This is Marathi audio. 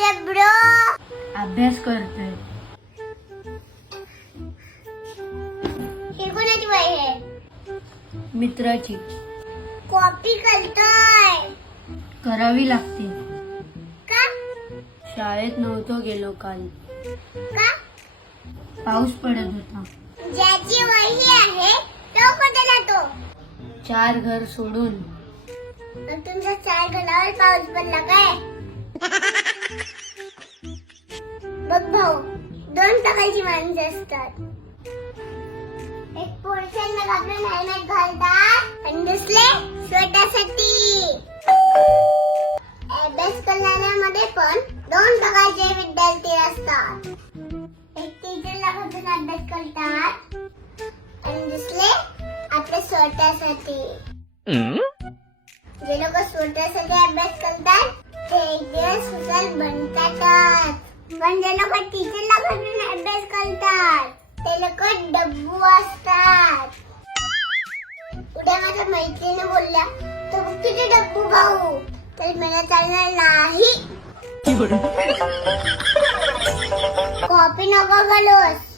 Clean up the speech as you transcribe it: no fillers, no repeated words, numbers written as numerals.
व्हॉट्सअप ब्रो अभ्यास करतोय. हे कोणाची वही आहे? मित्राची. कॉपी करतोय करावी लागते. का? शाळेत नव्हतो गेलो काल. का? पाऊस पडत होता. ज्याची वही आहे तो कुठे जातो? 4 घर सोडून. मग तुमच्या 4 घरावर पाऊस पडला काय? बघ भाऊ, 2 प्रकारची माणसं असतात. एक पोरशांना घाबरून हेल्मेट घालतात आणि दुसरे स्वतःसाठी. अभ्यास करणाऱ्यामध्ये पण 2 प्रकारचे विद्यार्थी असतात. एक टीचरला घाबरून अभ्यास करतात आणि दुसरे आपल्या स्वतःसाठी. जे लोक स्वतःसाठी अभ्यास करतात ते एक दिवस हुशार बनतातच. पण जे लोक टीचरला घाबरून अभ्यास करतात ते लोक डब्बू असतात. उद्या माझ्या मैत्रिणी बोलल्या तो बघ तुझे डब्बू भाऊ, तर मला चालणार नाही. कॉपी नको घालूस.